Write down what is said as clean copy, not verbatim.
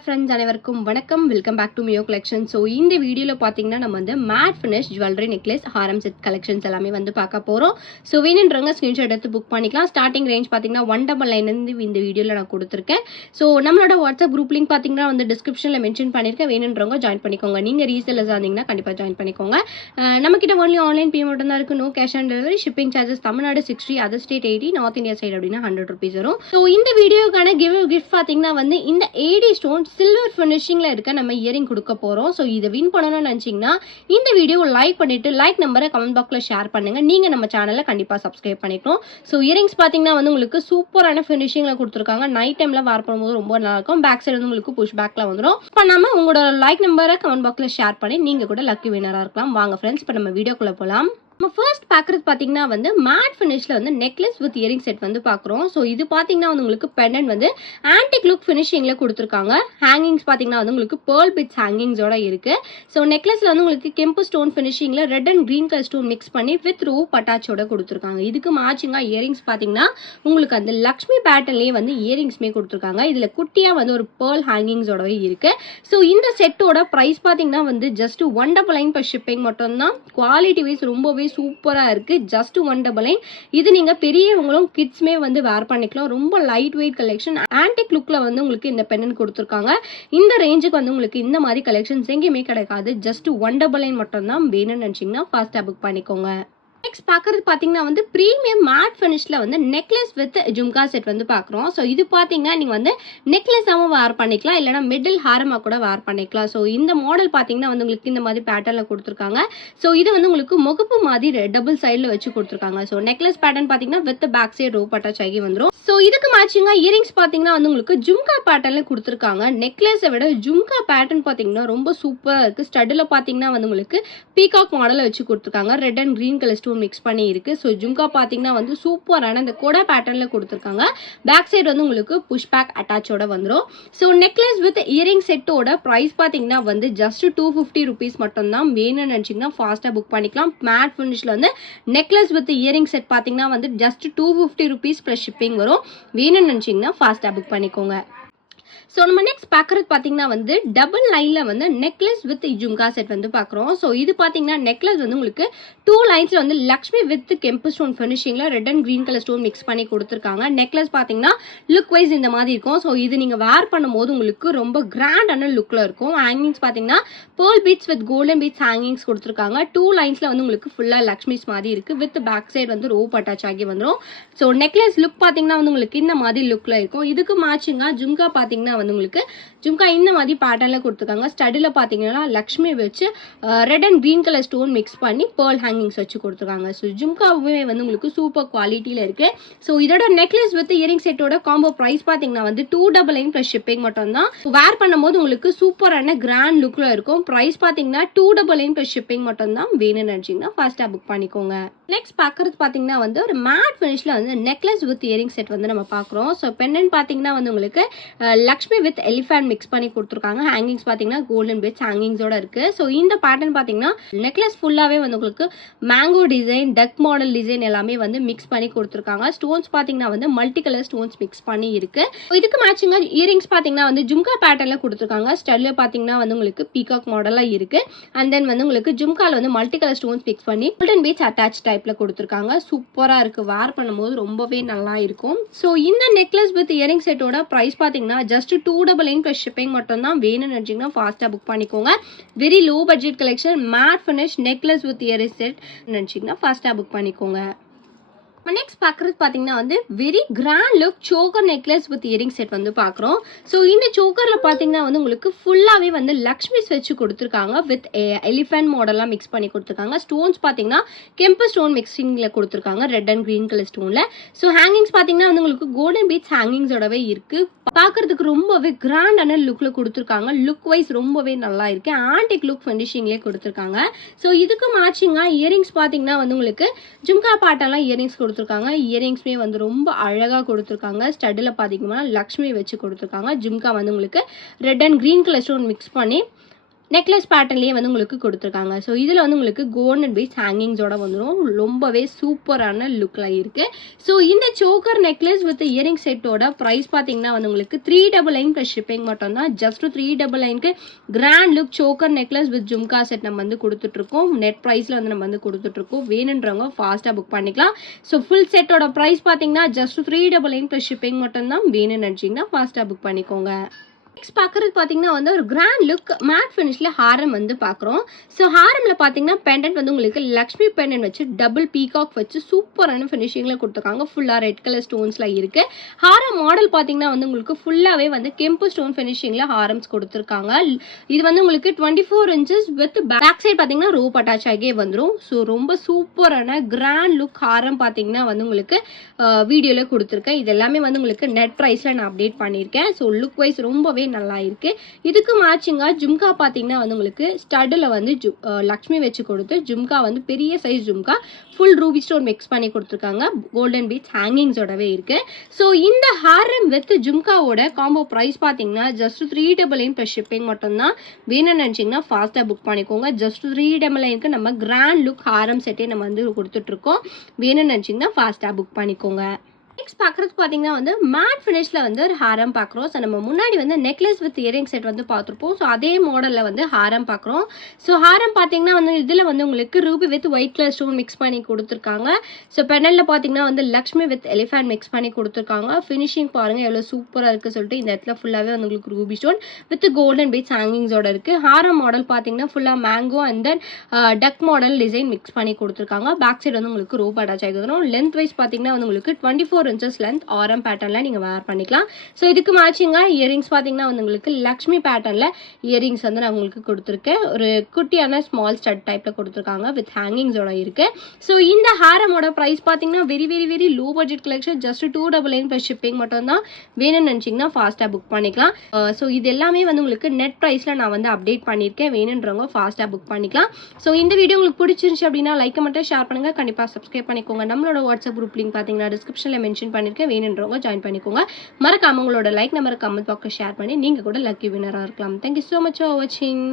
Hi friends, அனைவருக்கும் வணக்கம். Welcome back to மியோ கலெக்ஷன். ஸோ இந்த வீடியோவில் பார்த்தீங்கன்னா நம்ம வந்து மேட் ஃபினிஷ் ஜுவல்லரி நெக்லஸ் ஹாரம் செட் கலெக்ஷன்ஸ் எல்லாமே வந்து பார்க்க போகிறோம். ஸோ வேணுன்றவங்க ஸ்க்ரீன்ஷாட் எடுத்து புக் பண்ணிக்கலாம். ஸ்டார்டிங் ரேஞ்ச் பார்த்தீங்கன்னா 199 இந்த வீடியோவில் நான் கொடுத்துருக்கேன். ஸோ நம்மளோட வாட்ஸ்அப் குரூப் லிங்க் பார்த்தீங்கன்னா வந்து டிஸ்கிரிப்ஷனில் மென்ஷன் பண்ணியிருக்கேன். வேணுன்றவங்க ஜாயின் பண்ணிக்கோங்க. நீங்கள் ரீசேலர்ஸ் இருந்தீங்கன்னா கண்டிப்பாக ஜாயின் பண்ணிக்கோங்க. நம்மக்கிட்ட ஒன்லி ஆன்லைன் பேமெண்ட் தான் இருக்குது. No cash on delivery. Shipping charges Tamil Nadu 60, other state 80, north India side அப்படின்னா 100 rupees வரும். ஸோ இந்த வீடியோக்கான கிஃப்ட் பார்த்தீங்கன்னா வந்து இந்த ஏடி ஸ்டோன் சில்வர் ஃபினிஷிங்ல இருக்க நம்ம இயரிங் கொடுக்க போறோம். ஸோ இதை வின் பண்ணணும்னு நினைச்சீங்கன்னா இந்த வீடியோ லைக் பண்ணிட்டு லைக் நம்பரை கமெண்ட் பாக்ஸ்ல ஷேர் பண்ணுங்க. நீங்க நம்ம சேனலை கண்டிப்பா சப்ஸ்கிரைப் பண்ணிக்கணும். ஸோ இயரிங்ஸ் பாத்தீங்கன்னா வந்து உங்களுக்கு சூப்பரான ஃபினிஷிங்ல கொடுத்துருக்காங்க. நைட் டைம்ல வேர் பண்ணும்போது ரொம்ப நல்லா இருக்கும். பேக் சைடு வந்து உங்களுக்கு புஷ் பேக்ல வந்துடும். பண்ணாம உங்களோட லைக் நம்பரை கமெண்ட் பாக்ஸ்ல ஷேர் பண்ணி நீங்க கூட லக்கி வினரா இருக்கலாம். வாங்க ஃப்ரெண்ட்ஸ், இப்போ நம்ம வீடியோக்குள்ள போலாம். நம்ம ஃபர்ஸ்ட் பார்க்குறது பார்த்தீங்கன்னா வந்து மேட் ஃபினிஷில் வந்து நெக்லஸ் வித் இயரிங் செட் வந்து பார்க்குறோம். ஸோ இது பார்த்தீங்கன்னா வந்து உங்களுக்கு பெண்டன்ட் வந்து ஆன்டிக் லுக் ஃபினிஷிங்கில் கொடுத்துருக்காங்க. ஹேங்கிங்ஸ் பார்த்தீங்கன்னா வந்து உங்களுக்கு பேர்ல் பிட்ஸ் ஹேங்கிங்ஸோட இருக்குது. ஸோ நெக்லஸில் வந்து உங்களுக்கு கெம்பு ஸ்டோன் ஃபினிஷிங்கில் red and green colour stone mix பண்ணி வித் ரூ பட்டாச்சோட கொடுத்துருக்காங்க. இதுக்கு மேட்சிங்காக இயரிங்ஸ் பார்த்தீங்கன்னா உங்களுக்கு அந்த லக்ஷ்மி பேட்டர்ன்லேயே வந்து இயரிங்ஸ்மே கொடுத்துருக்காங்க. இதில் குட்டியாக வந்து ஒரு பேர்ல் ஹேங்கிங்ஸோடவே இருக்குது. ஸோ இந்த செட்டோட ப்ரைஸ் பார்த்தீங்கன்னா வந்து ஜஸ்ட் 199 per ஷிப்பிங் மட்டும்தான். குவாலிட்டி வைஸ் ரொம்பவே சூப்பரா இருக்கு. ஜஸ்ட் 199. இது நீங்க பெரியவங்களும் கிட்ஸ்மே வந்து வேர் பண்ணிக்கலாம். ரொம்ப லைட் வெயிட் கலெக்ஷன். ஆன்டிக் லுக்ல வந்து உங்களுக்கு இந்த பெண்ணன் கொடுத்துருக்காங்க. இந்த ரேஞ்சுக்கு வந்து உங்களுக்கு இந்த மாதிரி கலெக்ஷன்ஸ் எங்கேயுமே கிடைக்காது. ஜஸ்ட் 199 மட்டும் தான். வேணும்னு நினைச்சீங்கன்னா ஃபாஸ்டா புக் பண்ணிக்கோங்க. நெக்ஸ்ட் பார்க்குறது பார்த்தீங்கன்னா வந்து ப்ரீமியம் மேட் ஃபினிஷில் வந்து நெக்லஸ் வித் ஜும்கா செட் வந்து பார்க்குறோம். ஸோ இது பார்த்தீங்கன்னா நீங்கள் வந்து நெக்லஸாகவும் வேர் பண்ணிக்கலாம், இல்லைனா மிடில் ஹாரமாக கூட வேர் பண்ணிக்கலாம். ஸோ இந்த மாடல் பார்த்தீங்கன்னா வந்து உங்களுக்கு இந்த மாதிரி பேட்டர்னில் கொடுத்துருக்காங்க. ஸோ இது வந்து உங்களுக்கு முகப்பு மாதிரி டபுள் சைடில் வச்சு கொடுத்துருக்காங்க. ஸோ நெக்லஸ் பேட்டர்ன் பார்த்தீங்கன்னா வித் பேக் சைடு ரோ பட்டாச் ஆகி வந்துடும். ஸோ இதுக்கு மேட்சிங்காக இயரிங்ஸ் பார்த்தீங்கன்னா வந்து உங்களுக்கு ஜும்கா பேட்டர்னில் கொடுத்துருக்காங்க. நெக்லஸை விட ஜும்கா பேட்டர்ன் பார்த்தீங்கன்னா ரொம்ப சூப்பராக இருக்குது. ஸ்டட்டில் பார்த்தீங்கன்னா வந்து உங்களுக்கு பீகாக் மாடலை வச்சு கொடுத்துருக்காங்க. Red and green colour mix பண்ணி இருக்கு. ஸோ ஜும்கா பார்த்தீங்கன்னா வந்து சூப்பரான இந்த கோடா பேட்டர்ன்ல கொடுத்துருக்காங்க. பேக் சைடு வந்து உங்களுக்கு புஷ் பேக் அட்டாச்சோட வந்துடும். ஸோ நெக்லஸ் வித் இயரிங் செட்டோட ப்ரைஸ் பார்த்தீங்கன்னா வந்து ஜஸ்ட் 250 rupees மட்டும் தான். வேணும்னு நினைச்சீங்கன்னா ஃபாஸ்டா புக் பண்ணிக்கலாம். மேட் ஃபினிஷ்ல வந்து நெக்லஸ் வித் இயரிங் செட் பார்த்தீங்கன்னா வந்து ஜஸ்ட் 250 rupees + ஷிப்பிங் வரும். வேணும்னு நினைச்சீங்கன்னா ஃபாஸ்டா புக் பண்ணிக்கோங்க. ஸோ நம்ம நெக்ஸ்ட் பார்க்குறது பார்த்தீங்கன்னா வந்து டபுள் லைனில் வந்து நெக்லஸ் வித் ஜும்கா செட் வந்து பார்க்குறோம். ஸோ இது பார்த்தீங்கன்னா நெக்லஸ் வந்து உங்களுக்கு 2 லைன்ஸில் வந்து லக்ஷ்மி வித் கெம்பு ஸ்டோன் ஃபினிஷிங்கில் red and green colour stone mix பண்ணி கொடுத்துருக்காங்க. நெக்லஸ் பார்த்தீங்கன்னா லுக் வைஸ் இந்த மாதிரி இருக்கும். ஸோ இது நீங்கள் வேர் பண்ணும்போது உங்களுக்கு ரொம்ப கிராண்டான லுக்கில் இருக்கும். ஹேங்கிங்ஸ் பார்த்தீங்கன்னா pearl beads with golden beads hangings கொடுத்துருக்காங்க. 2 லைன்ஸில் வந்து உங்களுக்கு ஃபுல்லாக லக்ஷ்மிஸ் மாதிரி இருக்குது. வித் பேக் சைடு வந்து ரோப் அட்டாச் ஆகி வந்துடும். ஸோ நெக்லஸ் லுக் பார்த்தீங்கன்னா வந்து உங்களுக்கு இந்த மாதிரி லுக்கில் இருக்கும். இதுக்கு மேட்சிங்காக ஜும்கா பார்த்தீங்கன்னா வந்து உங்களுக்கு ஜும்கா இந்த மாதிரி பேட்டர்ன்ல கொடுத்துருக்காங்க. ஸ்டடில பாத்தீங்கன்னா லக்ஷ்மி வச்சு red and green colour stone mix பண்ணி பேர்ல் ஹேங்கிங்ஸ் வச்சு கொடுத்துருக்காங்க. ஸோ ஜும்காவுமே வந்து உங்களுக்கு சூப்பர் குவாலிட்டியில இருக்கு. ஸோ இதோட நெக்லஸ் வித் இயரிங் செட்டோட காம்போ பிரைஸ் பாத்தீங்கன்னா வந்து 299 + ஷிப்பிங் மட்டும் தான். வேர் பண்ணும்போது உங்களுக்கு சூப்பரான கிராண்ட் லுக்ல இருக்கும். பிரைஸ் பாத்தீங்கன்னா 299 + ஷிப்பிங் மட்டும் தான். வேணும்னு நினைச்சீங்கன்னா ஃபாஸ்டா புக் பண்ணிக்கோங்க. நெக்ஸ்ட் பார்க்கறது பாத்தீங்கன்னா வந்து ஒரு மேட் ஃபினிஷ்ல வந்து நெக்லஸ் வித் இயரிங் செட் வந்து நம்ம பார்க்குறோம். ஸோ பெண்ணன் பாத்தீங்கன்னா வந்து உங்களுக்கு லக்ஷ்மி வித் எலிஃபண்ட் மிக்ஸ் பண்ணி கொடுத்துருக்காங்க. ஹேங்கிங்ஸ் பார்த்தீங்கன்னா கோல்டன் பிட்ஸ் ஹேங்கிங்ஸோட இருக்கு. ஸோ இந்த பேட்டர்ன் பார்த்தீங்கன்னா நெக்லஸ் ஃபுல்லாகவே வந்து உங்களுக்கு மேங்கோ டிசைன், டக் மாடல் டிசைன் எல்லாமே வந்து மிக்ஸ் பண்ணி கொடுத்துருக்காங்க. ஸ்டோன்ஸ் பார்த்தீங்கன்னா வந்து மல்டி கலர் ஸ்டோன்ஸ் மிக்ஸ் பண்ணி இருக்கு. இதுக்கு மேட்சிங்காக இயரிங்ஸ் பார்த்தீங்கன்னா வந்து ஜும்கா பேட்டர்ல கொடுத்துருக்காங்க. ஸ்டெல்ல பார்த்தீங்கன்னா வந்து உங்களுக்கு பீகாக் மாடலாக இருக்கு. அண்ட் தென் வந்து உங்களுக்கு ஜும்கால வந்து மல்டி கலர் ஸ்டோன்ஸ் மிக்ஸ் பண்ணி கோல்டன் பீட்ஸ் அட்டாச் டைப்ல கொடுத்துருக்காங்க. சூப்பராக இருக்கு. வேர் பண்ணும்போது ரொம்பவே நல்லா இருக்கும். ஸோ இந்த நெக்லஸ் வித் இயரிங் செட்டோட ப்ரைஸ் பார்த்தீங்கன்னா ஜஸ்ட் 299 + ஷிப்பிங் மட்டும் தான். வேணும்னு நினைச்சீங்கன்னா ஃபாஸ்டா புக் பண்ணிக்கோங்க. Very low budget collection. Matte finish necklace with earring set நினைச்சீங்கன்னா ஃபாஸ்டா புக் பண்ணிக்கோங்க. நெக்ஸ்ட் பார்க்குறது பார்த்தீங்கன்னா வந்து very grand look choker necklace with earring set வந்து பார்க்குறோம். ஸோ இந்த சோக்கரில் பார்த்தீங்கன்னா வந்து உங்களுக்கு ஃபுல்லாகவே வந்து லக்ஷ்மிஸ் வச்சு கொடுத்துருக்காங்க. வித் எலிஃபென்ட் மாடலாக மிக்ஸ் பண்ணி கொடுத்துருக்காங்க. ஸ்டோன்ஸ் பார்த்தீங்கன்னா கெம்பு ஸ்டோன் மிக்சிங்கில் கொடுத்துருக்காங்க. ரெட் அண்ட் க்ரீன் கலர் ஸ்டோனில். ஸோ ஹேங்கிங்ஸ் பார்த்தீங்கன்னா வந்து உங்களுக்கு கோல்டன் பீட்ஸ் ஹேங்கிங்ஸோடவே இருக்குது. பார்க்கறதுக்கு ரொம்பவே கிராண்டான லுக்கில் கொடுத்துருக்காங்க. லுக் வைஸ் ரொம்பவே நல்லா இருக்கு. ஆன்டிக் லுக் ஃபினிஷிங்லேயே கொடுத்துருக்காங்க. ஸோ இதுக்கு மேட்சிங்காக இயரிங்ஸ் பார்த்தீங்கன்னா வந்து உங்களுக்கு ஜும்கா பாட்டெல்லாம் இயரிங்ஸ் கொடுத்துருக்காங்க. இயரிங்ஸ்மே வந்து ரொம்ப அழகாக கொடுத்துருக்காங்க. ஸ்டட்டில் பார்த்தீங்கன்னா லக்ஷ்மி வச்சு கொடுத்துருக்காங்க. ஜும்கா வந்து உங்களுக்கு red and green colour stone mix பண்ணி நெக்லஸ் பேட்டர்ன்லேயே வந்து உங்களுக்கு கொடுத்துருக்காங்க. ஸோ இதில் வந்து உங்களுக்கு கோல்டன் பீட்ஸ் ஹேங்கிங்ஸோட வந்துடும். ரொம்பவே சூப்பரான லுக்கில் இருக்குது. ஸோ இந்த சோக்கர் நெக்லஸ் வித் இயரிங் செட்டோட ப்ரைஸ் பார்த்தீங்கன்னா வந்து உங்களுக்கு 399 ப்ளஸ் ஷிப்பிங் மட்டும் தான். ஜஸ்ட் 399க்கு grand look choker necklace with jhumka set நம்ம வந்து கொடுத்துட்ருக்கோம். நெட் ப்ரைஸில் வந்து நம்ம வந்து கொடுத்துட்ருக்கோம். வேணுன்றவங்க ஃபாஸ்ட்டாக புக் பண்ணிக்கலாம். ஸோ ஃபுல் செட்டோட ப்ரைஸ் பார்த்தீங்கன்னா ஜஸ்ட் 399 ப்ளஸ் ஷிப்பிங் மட்டும் தான். வேணும்னு நினச்சிங்கன்னா ஃபாஸ்ட்டாக புக் பண்ணிக்கோங்க. நெக்ஸ்ட் பார்க்குறது பார்த்தீங்கன்னா வந்து ஒரு கிராண்ட் லுக் மேட் ஃபினிஷில் ஹாரம் வந்து பார்க்குறோம். ஸோ ஹாரமில் பார்த்தீங்கன்னா பெண்டன்ட் வந்து உங்களுக்கு லக்ஷ்மி பெண்டன்ட் வச்சு டபுள் பீகாக் வச்சு சூப்பரான ஃபினிஷிங்கில் கொடுத்துருக்காங்க. ஃபுல்லாக ரெட் கலர் ஸ்டோன்ஸில் இருக்குது. ஹாரம் மாடல் பார்த்தீங்கன்னா வந்து உங்களுக்கு ஃபுல்லாகவே வந்து கெம்பு ஸ்டோன் ஃபினிஷிங்கில் ஹாரம்ஸ் கொடுத்துருக்காங்க. இது வந்து உங்களுக்கு 24 inches வித் பேக் சைட் பார்த்தீங்கன்னா ரோப் அட்டாச் ஆகியே வந்துடும். ஸோ ரொம்ப சூப்பரான கிராண்ட் லுக் ஹாரம் பார்த்தீங்கன்னா வந்து உங்களுக்கு வீடியோவில் கொடுத்துருக்கேன். இது எல்லாமே வந்து உங்களுக்கு நெட் ப்ரைஸில் நான் அப்டேட் பண்ணியிருக்கேன். ஸோ லுக் வைஸ் ரொம்பவே நல்லா இருக்கு. இதுக்கு மேட்சிங்காக ஜும்கா பார்த்தீங்கன்னா வந்து உங்களுக்கு ஸ்டட்டில் வந்து லக்ஷ்மி வச்சு கொடுத்து ஜும்கா வந்து பெரிய size jhumka full Ruby stone mix பண்ணி கொடுத்துருக்காங்க. கோல்டன் பீட்ஸ் ஹேங்கிங்ஸோடவே இருக்கு. ஸோ இந்த ஹாரம் வித் ஜும்காவோட காம்போ ப்ரைஸ் பார்த்தீங்கன்னா ஜஸ்ட் 399 ப்ளஸ் ஷிப்பிங் மட்டும்தான். வேணும்னு நினச்சிங்கன்னா ஃபாஸ்ட்டாக புக் பண்ணிக்கோங்க. ஜஸ்ட் 399க்கு நம்ம கிராண்ட் லுக் ஹாரம் செட்டே நம்ம வந்து கொடுத்துட்ருக்கோம். வேணும்னு நினச்சிங்கன்னா ஃபாஸ்ட்டாக புக் பண்ணிக்கோங்க. நெக்ஸ்ட் பார்க்குறது பார்த்தீங்கன்னா வந்து மேட் ஃபினிஷில் வந்து ஒரு ஹாரம் பார்க்குறோம். ஸோ நம்ம முன்னாடி வந்து நெக்லஸ் வித் இயரிங் செட் வந்து பார்த்துருப்போம். ஸோ அதே மாடலில் வந்து ஹாரம் பார்க்குறோம். ஸோ ஹாரம் பார்த்தீங்கன்னா வந்து இதில் வந்து உங்களுக்கு Ruby with white colour stone mix பண்ணி கொடுத்துருக்காங்க. ஸோ பெனலில் பார்த்தீங்கன்னா வந்து லக்ஷ்மி வித் எலிஃபண்ட் மிக்ஸ் பண்ணி கொடுத்துருக்காங்க. ஃபினிஷிங் பாருங்கள் எவ்வளோ சூப்பராக இருக்குது சொல்லிட்டு இந்த இடத்துல ஃபுல்லாகவே வந்து உங்களுக்கு ruby stone with golden beads ஹேங்கிங்ஸோட இருக்குது. ஹாரம் மாடல் பார்த்தீங்கன்னா ஃபுல்லாக mango and then duck model design mix பண்ணி கொடுத்துருக்காங்க. பேக் சைடு வந்து உங்களுக்கு ரோப் அட்டாச் ஆகி வரும். லென்த் வைஸ் பார்த்தீங்கன்னா வந்து உங்களுக்கு 24 inches லென்த் ஆரம் பேட்டர்னில் நீங்கள் வேர் பண்ணிக்கலாம். ஸோ இதுக்கு மேட்சிங்காக இயரிங்ஸ் பார்த்தீங்கன்னா வந்து உங்களுக்கு லக்ஷ்மி பேட்டர்னில் இயரிங்ஸ் வந்து நான் உங்களுக்கு கொடுத்துருக்கேன். ஒரு குட்டியான ஸ்மால் ஸ்டட் டைப்பில் கொடுத்துருக்காங்க வித் ஹேங்கிங்ஸோட இருக்குது. ஸோ இந்த ஹாரமோட ப்ரைஸ் பார்த்தீங்கன்னா very very very low budget collection. Just 299 plus shipping மட்டும் தான். வேணும்னு நினச்சிங்கன்னா ஃபாஸ்ட்டாக புக் பண்ணிக்கலாம். ஸோ இது எல்லாமே வந்து உங்களுக்கு நெட் ப்ரைஸில் நான் வந்து அப்டேட் பண்ணியிருக்கேன். வேணுன்றவங்க ஃபாஸ்ட்டாக புக் பண்ணிக்கலாம். ஸோ இந்த வீடியோ உங்களுக்கு பிடிச்சிருந்துச்சு அப்படின்னா லைக்கை மட்டும் ஷேர் பண்ணுங்கள். கண்டிப்பாக சப்ஸ்கிரைப் பண்ணிக்கோங்க. நம்மளோட வாட்ஸ்அப் குரூப் லிங்க் பார்த்தீங்கன்னா டிஸ்கிரிப்ஷனில் மென்ஷன் பண்ணியிருக்கேன். வேணுன்றவங்க ஜாயின் பண்ணிக்கோங்க. மறக்காம உங்களோட லைக் நம்பரை கமெண்ட் பாக்ஸில் ஷேர் பண்ணி நீங்கள் கூட லக்கி வினராக இருக்கலாம். தேங்க்யூ ஸோ மச் ஃபார் வாட்சிங்.